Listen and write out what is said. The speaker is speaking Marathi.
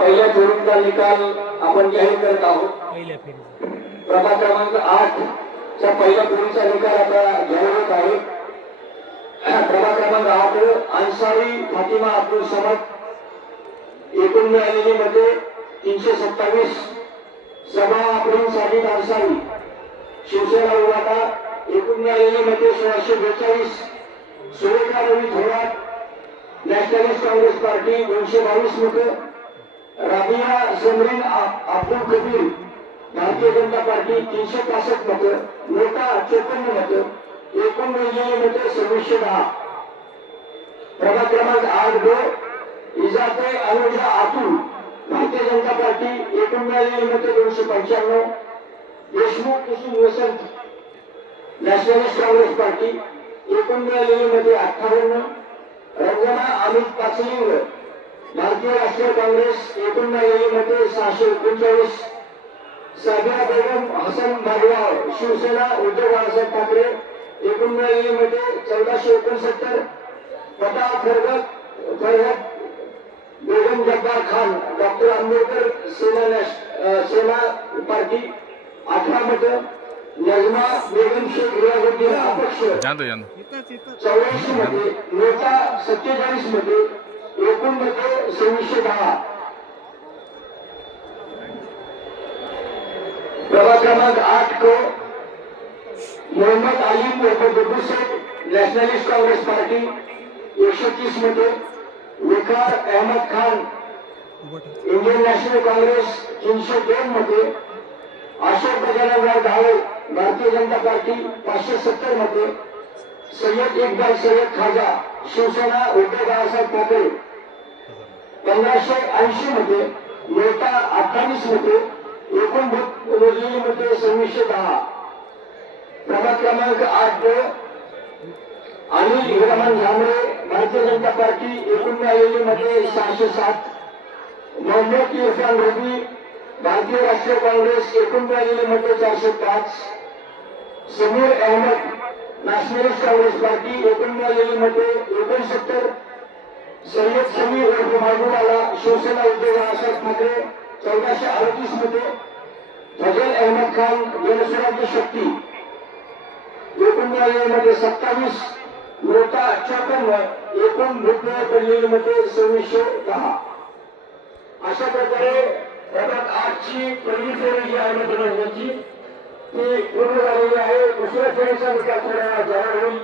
पहिल्या फेरीचा निकाल आपण जाहीर करत आहोत। प्रभाग क्रमांक 8 चा पहिल्या फेरीचा निकाल आता जाहीर होत आहे। प्रभाग क्रमांक 8 अन्सारी फातिमा अब्दुल समद एकूण मिळालेली मते 327। सभा अब्दुल साजिद अन्सारी शिवसेना उभाटा एकूण मिळालेली मते 1642। सुरेखा रवी थोरात नॅशनलिस्ट काँग्रेस पार्टी 222 मते। राबिया समरीन अब्दुल कबीर भारतीय जनता पार्टी 365 मते। नोटा 54 मते। एकूण मिळालेली मते 2610। प्रभाग क्रमांक 8 इजाते अनुजा आतुल भारतीय जनता पार्टी एकूण मिळालेली मते 295। देशमुख कुसुम वसंत नॅशनलिस्ट काँग्रेस पार्टी एकूण मिळालेली मते 58। रंजना अमित पाचलिंग भारतीय राष्ट्रीय काँग्रेस एकूण मिळालेली मते 639। साबिया बेगम हसन भागवाव शिवसेना उद्धव बाळासाहेब ठाकरे एकूण मिळालेली मते 1469। पता फरहत बेगम जब्बार खान डॉक्टर आंबेडकर सेना पार्टी 18 मते। नजमा बेगम शेख रियाजुद्दीन अपक्ष 84 मते। नोटा 47 मते। एकूण मते 2610। प्रभाग क्रमांक 8 को मोहम्मद अली उर्फ गुड्डू शेख नॅशनलिस्ट काँग्रेस पार्टी 130 मते। विकार अहमद खान इंडियन नॅशनल काँग्रेस 302 मते। अशोक गजाननराव ढाळे भारतीय जनता पार्टी 570 मते। सय्यद इकबाल सय्यद खाजा शिवसेना उद्धव बाळासाहेब ठाकरे 1580 मते। नोटा 28 मते। एकूण मोजलेली मते 2610। प्रभाग क्रमांक 8 अनिल हिरामन झांबरे भारतीय जनता पार्टी एकूण मिळालेली मते 607। मोहम्मद इरफान रबी भारतीय राष्ट्रीय काँग्रेस एकूण मिळालेली मते 405। समीर अहमद नॅशनलिस्ट काँग्रेस पार्टी एकूण मिळालेली मते 69। सय्यद समीर उर्फ महबूबाला शिवसेना उद्धव बाळासाहेब ठाकरे 1438 मते। फजल अहमद खान जनस्वराज्य शक्ती एकूण मिळालेली मते 27। नोटा 54। एकूण मृत्यू पडलेली मते 2610। अशा प्रकारे प्रभाग 8 ची पहिली फेरी जी आहे मतदानाची ती पूर्ण झालेली आहे। दुसऱ्या फेरीचा निकाल थोड्या वेळात जाहीर होईल।